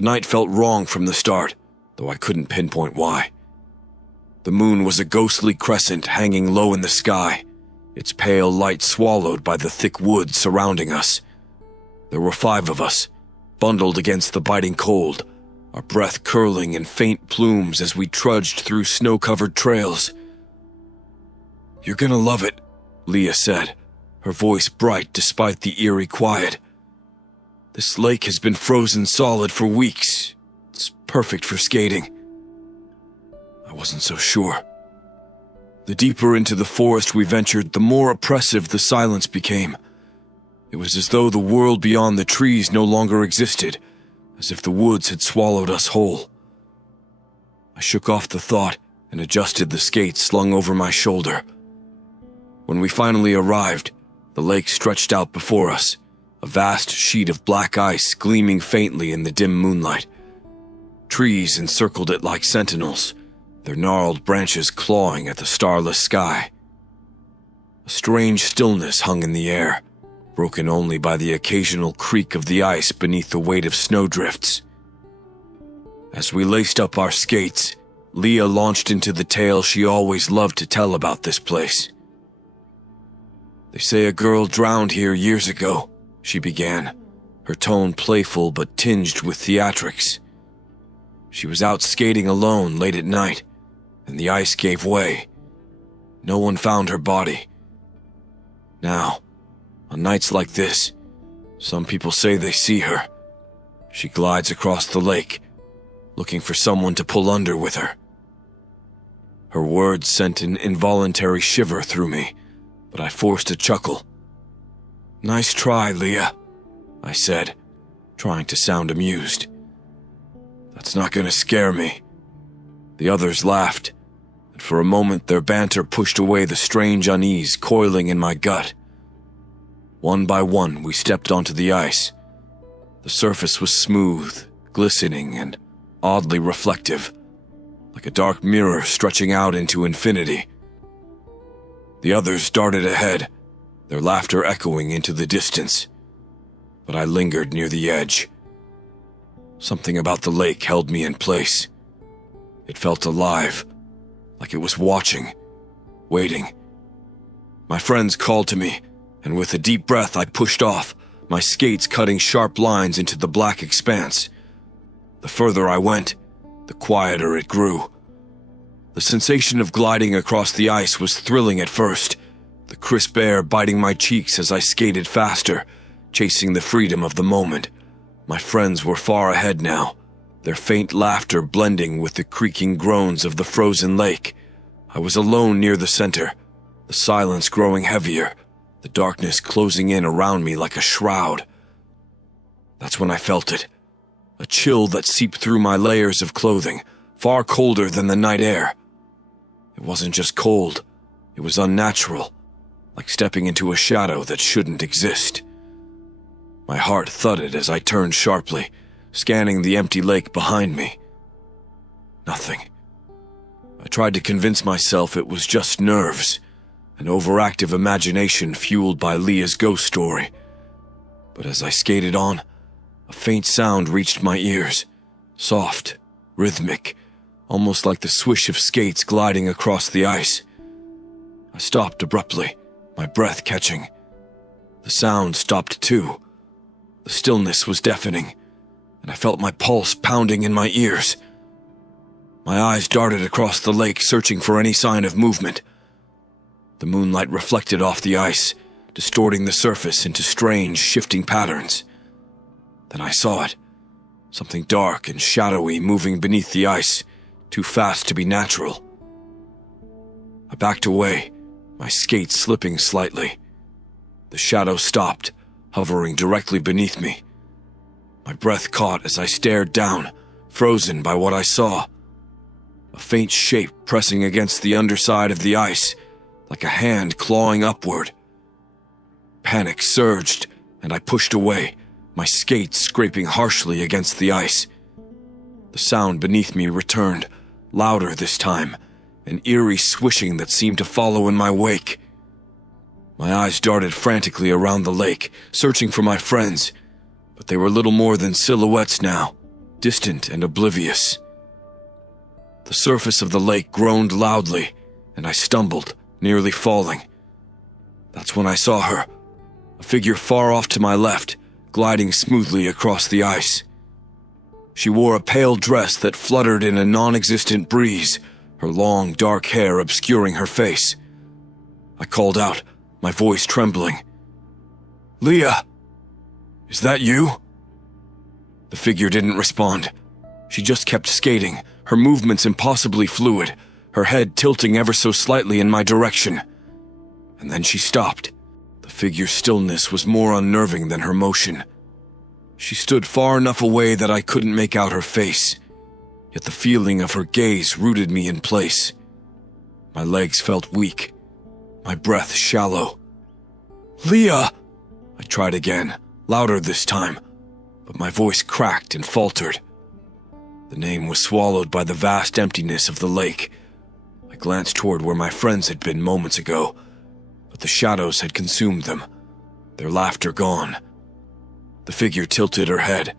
The night felt wrong from the start, though I couldn't pinpoint why. The moon was a ghostly crescent hanging low in the sky, its pale light swallowed by the thick woods surrounding us. There were 5 of us, bundled against the biting cold, our breath curling in faint plumes as we trudged through snow-covered trails. "You're gonna love it," Leah said, her voice bright despite the eerie quiet. "This lake has been frozen solid for weeks. It's perfect for skating." I wasn't so sure. The deeper into the forest we ventured, the more oppressive the silence became. It was as though the world beyond the trees no longer existed, as if the woods had swallowed us whole. I shook off the thought and adjusted the skates slung over my shoulder. When we finally arrived, the lake stretched out before us, a vast sheet of black ice gleaming faintly in the dim moonlight. Trees encircled it like sentinels, their gnarled branches clawing at the starless sky. A strange stillness hung in the air, broken only by the occasional creak of the ice beneath the weight of snowdrifts. As we laced up our skates, Leah launched into the tale she always loved to tell about this place. "They say a girl drowned here years ago," she began, her tone playful but tinged with theatrics. "She was out skating alone late at night, and the ice gave way. No one found her body. Now, on nights like this, some people say they see her. She glides across the lake, looking for someone to pull under with her." Her words sent an involuntary shiver through me, but I forced a chuckle. "Nice try, Leah," I said, trying to sound amused. "That's not gonna scare me." The others laughed, and for a moment their banter pushed away the strange unease coiling in my gut. One by one, we stepped onto the ice. The surface was smooth, glistening, and oddly reflective, like a dark mirror stretching out into infinity. The others darted ahead, their laughter echoing into the distance, but I lingered near the edge. Something about the lake held me in place. It felt alive, like it was watching, waiting. My friends called to me, and with a deep breath I pushed off, my skates cutting sharp lines into the black expanse. The further I went, the quieter it grew. The sensation of gliding across the ice was thrilling at first, the crisp air biting my cheeks as I skated faster, chasing the freedom of the moment. My friends were far ahead now, their faint laughter blending with the creaking groans of the frozen lake. I was alone near the center, the silence growing heavier, the darkness closing in around me like a shroud. That's when I felt it, a chill that seeped through my layers of clothing, far colder than the night air. It wasn't just cold, it was unnatural, like stepping into a shadow that shouldn't exist. My heart thudded as I turned sharply, scanning the empty lake behind me. Nothing. I tried to convince myself it was just nerves, an overactive imagination fueled by Leah's ghost story. But as I skated on, a faint sound reached my ears, soft, rhythmic, almost like the swish of skates gliding across the ice. I stopped abruptly, my breath catching. The sound stopped too. The stillness was deafening, and I felt my pulse pounding in my ears. My eyes darted across the lake, searching for any sign of movement. The moonlight reflected off the ice, distorting the surface into strange, shifting patterns. Then I saw it, something dark and shadowy moving beneath the ice, too fast to be natural. I backed away, my skates slipping slightly. The shadow stopped, hovering directly beneath me. My breath caught as I stared down, frozen by what I saw. A faint shape pressing against the underside of the ice, like a hand clawing upward. Panic surged, and I pushed away, my skates scraping harshly against the ice. The sound beneath me returned, louder this time, an eerie swishing that seemed to follow in my wake. My eyes darted frantically around the lake, searching for my friends, but they were little more than silhouettes now, distant and oblivious. The surface of the lake groaned loudly, and I stumbled, nearly falling. That's when I saw her, a figure far off to my left, gliding smoothly across the ice. She wore a pale dress that fluttered in a non-existent breeze, her long, dark hair obscuring her face. I called out, my voice trembling. "Leah! Is that you?" The figure didn't respond. She just kept skating, her movements impossibly fluid, her head tilting ever so slightly in my direction. And then she stopped. The figure's stillness was more unnerving than her motion. She stood far enough away that I couldn't make out her face, yet the feeling of her gaze rooted me in place. My legs felt weak, my breath shallow. "Leah!" I tried again, louder this time, but my voice cracked and faltered. The name was swallowed by the vast emptiness of the lake. I glanced toward where my friends had been moments ago, but the shadows had consumed them, their laughter gone. The figure tilted her head,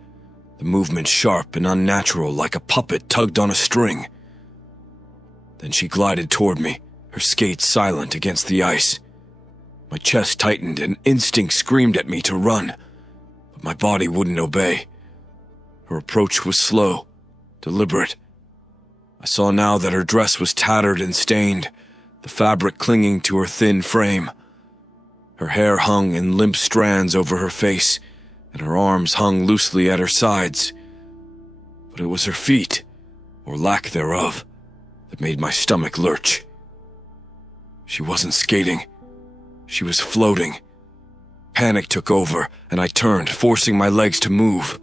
the movement sharp and unnatural like a puppet tugged on a string. Then she glided toward me, her skates silent against the ice. My chest tightened and instinct screamed at me to run, but my body wouldn't obey. Her approach was slow, deliberate. I saw now that her dress was tattered and stained, the fabric clinging to her thin frame. Her hair hung in limp strands over her face, and her arms hung loosely at her sides. But it was her feet, or lack thereof, that made my stomach lurch. She wasn't skating. She was floating. Panic took over, and I turned, forcing my legs to move.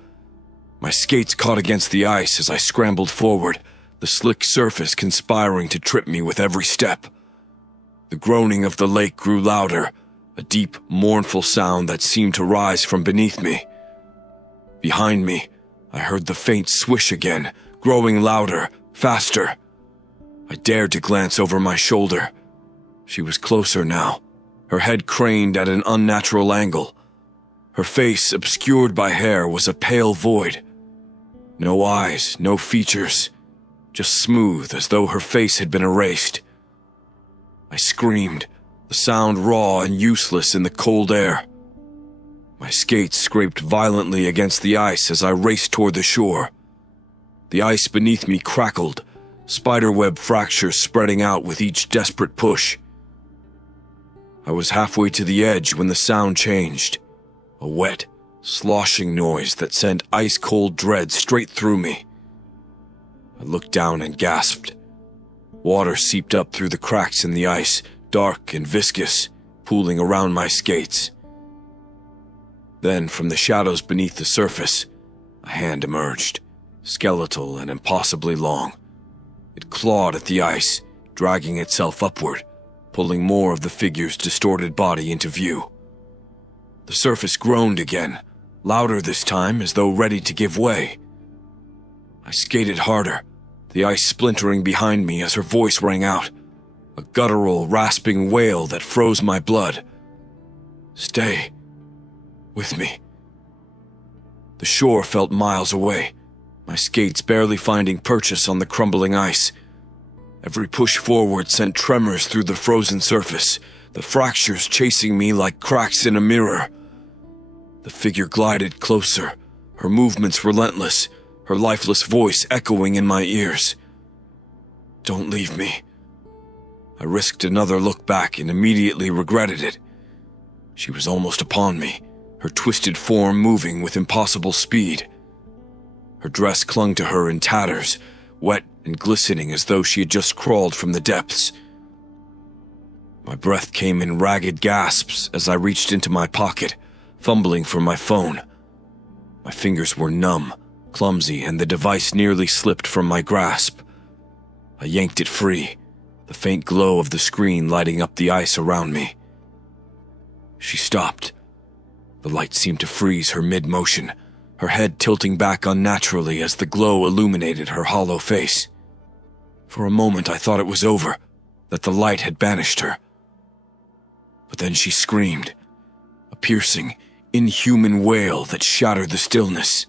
My skates caught against the ice as I scrambled forward, the slick surface conspiring to trip me with every step. The groaning of the lake grew louder, a deep, mournful sound that seemed to rise from beneath me. Behind me, I heard the faint swish again, growing louder, faster. I dared to glance over my shoulder. She was closer now, her head craned at an unnatural angle. Her face, obscured by hair, was a pale void. No eyes, no features, just smooth as though her face had been erased. I screamed, the sound raw and useless in the cold air. My skates scraped violently against the ice as I raced toward the shore. The ice beneath me crackled, spiderweb fractures spreading out with each desperate push. I was halfway to the edge when the sound changed, a wet, sloshing noise that sent ice-cold dread straight through me. I looked down and gasped. Water seeped up through the cracks in the ice, dark and viscous, pooling around my skates. Then, from the shadows beneath the surface, a hand emerged, skeletal and impossibly long. It clawed at the ice, dragging itself upward, pulling more of the figure's distorted body into view. The surface groaned again, louder this time as though ready to give way. I skated harder, the ice splintering behind me as her voice rang out, a guttural, rasping wail that froze my blood. "Stay with me." The shore felt miles away, my skates barely finding purchase on the crumbling ice. Every push forward sent tremors through the frozen surface, the fractures chasing me like cracks in a mirror. The figure glided closer, her movements relentless, her lifeless voice echoing in my ears. "Don't leave me." I risked another look back and immediately regretted it. She was almost upon me, her twisted form moving with impossible speed. Her dress clung to her in tatters, wet and glistening as though she had just crawled from the depths. My breath came in ragged gasps as I reached into my pocket, fumbling for my phone. My fingers were numb, clumsy, and the device nearly slipped from my grasp. I yanked it free, the faint glow of the screen lighting up the ice around me. She stopped. The light seemed to freeze her mid-motion, her head tilting back unnaturally as the glow illuminated her hollow face. For a moment I thought it was over, that the light had banished her. But then she screamed, a piercing, inhuman wail that shattered the stillness.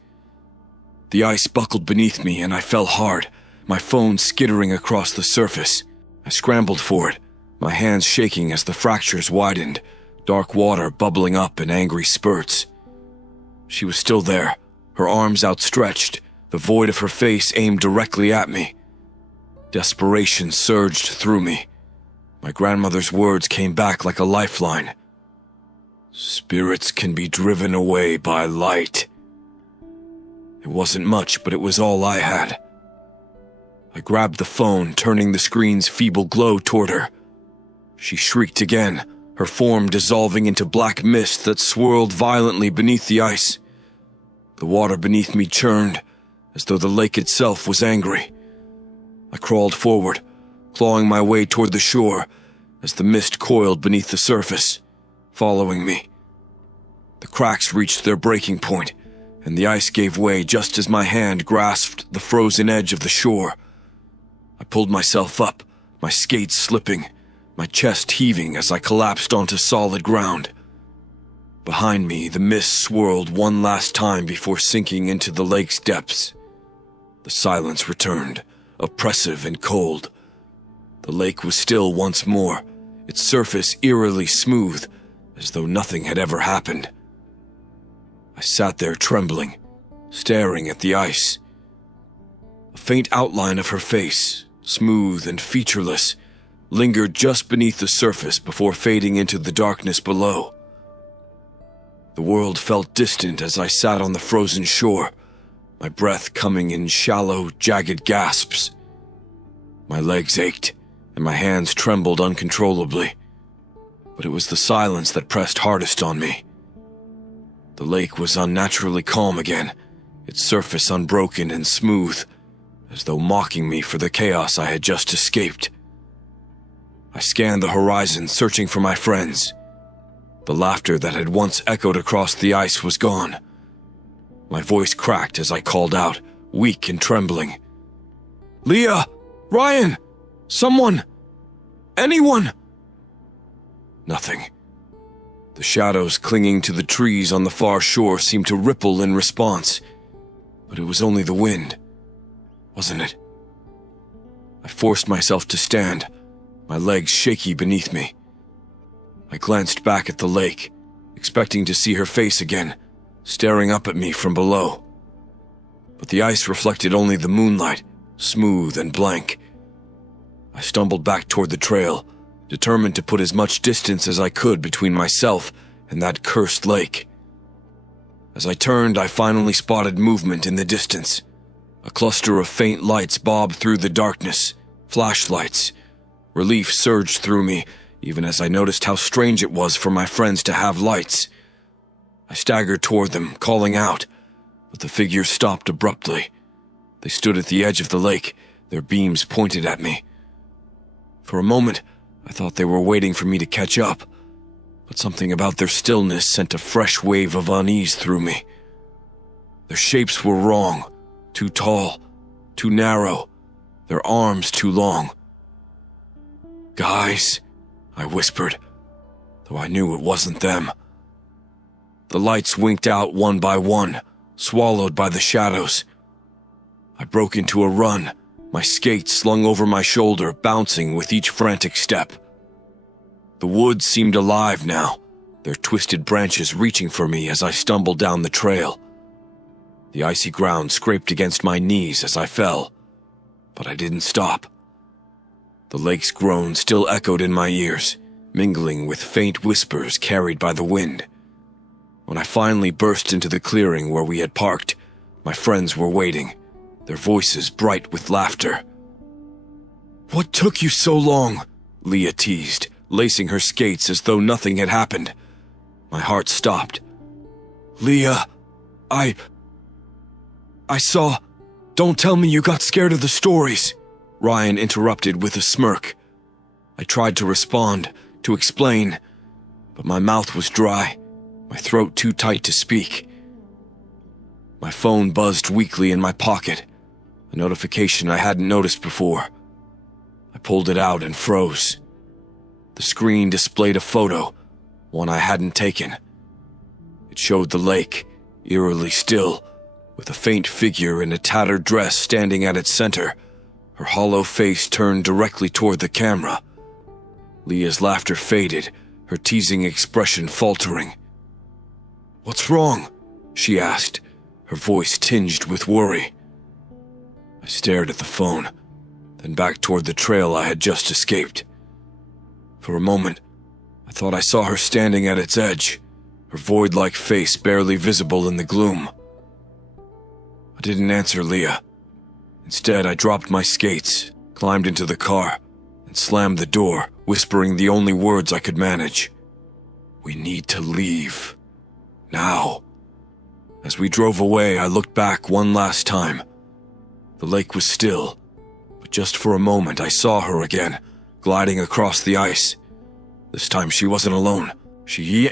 The ice buckled beneath me and I fell hard, my phone skittering across the surface. I scrambled for it, my hands shaking as the fractures widened, dark water bubbling up in angry spurts. She was still there, her arms outstretched, the void of her face aimed directly at me. Desperation surged through me. My grandmother's words came back like a lifeline. Spirits can be driven away by light. It wasn't much, but it was all I had. I grabbed the phone, turning the screen's feeble glow toward her. She shrieked again, her form dissolving into black mist that swirled violently beneath the ice. The water beneath me churned, as though the lake itself was angry. I crawled forward, clawing my way toward the shore, as the mist coiled beneath the surface, following me. The cracks reached their breaking point, and the ice gave way just as my hand grasped the frozen edge of the shore. I pulled myself up, my skates slipping, my chest heaving as I collapsed onto solid ground. Behind me, the mist swirled one last time before sinking into the lake's depths. The silence returned, oppressive and cold. The lake was still once more, its surface eerily smooth, as though nothing had ever happened. I sat there trembling, staring at the ice. A faint outline of her face, smooth and featureless, lingered just beneath the surface before fading into the darkness below. The world felt distant as I sat on the frozen shore, my breath coming in shallow, jagged gasps. My legs ached, and my hands trembled uncontrollably, but it was the silence that pressed hardest on me. The lake was unnaturally calm again, its surface unbroken and smooth, as though mocking me for the chaos I had just escaped. I scanned the horizon, searching for my friends. The laughter that had once echoed across the ice was gone. My voice cracked as I called out, weak and trembling. "Leah! Ryan! Someone! Anyone!" Nothing. The shadows clinging to the trees on the far shore seemed to ripple in response, but it was only the wind, wasn't it? I forced myself to stand, my legs shaky beneath me. I glanced back at the lake, expecting to see her face again, staring up at me from below. But the ice reflected only the moonlight, smooth and blank. I stumbled back toward the trail, determined to put as much distance as I could between myself and that cursed lake. As I turned, I finally spotted movement in the distance. A cluster of faint lights bobbed through the darkness, flashlights. Relief surged through me, even as I noticed how strange it was for my friends to have lights. I staggered toward them, calling out, but the figures stopped abruptly. They stood at the edge of the lake, their beams pointed at me. For a moment, I thought they were waiting for me to catch up, but something about their stillness sent a fresh wave of unease through me. Their shapes were wrong, too tall, too narrow, their arms too long. "Guys," I whispered, though I knew it wasn't them. The lights winked out one by one, swallowed by the shadows. I broke into a run, my skates slung over my shoulder, bouncing with each frantic step. The woods seemed alive now, their twisted branches reaching for me as I stumbled down the trail. The icy ground scraped against my knees as I fell, but I didn't stop. The lake's groan still echoed in my ears, mingling with faint whispers carried by the wind. When I finally burst into the clearing where we had parked, my friends were waiting, their voices bright with laughter. "What took you so long?" Leah teased, lacing her skates as though nothing had happened. My heart stopped. "Leah, I saw... Don't tell me you got scared of the stories," Ryan interrupted with a smirk. I tried to respond, to explain, but my mouth was dry, my throat too tight to speak. My phone buzzed weakly in my pocket, a notification I hadn't noticed before. I pulled it out and froze. The screen displayed a photo, one I hadn't taken. It showed the lake, eerily still, with a faint figure in a tattered dress standing at its center, her hollow face turned directly toward the camera. Leah's laughter faded, her teasing expression faltering. "What's wrong?" she asked, her voice tinged with worry. I stared at the phone, then back toward the trail I had just escaped. For a moment, I thought I saw her standing at its edge, her void-like face barely visible in the gloom. I didn't answer Leah. Instead, I dropped my skates, climbed into the car, and slammed the door, whispering the only words I could manage. "We need to leave. Now." As we drove away, I looked back one last time. The lake was still, but just for a moment I saw her again, gliding across the ice. This time she wasn't alone. She...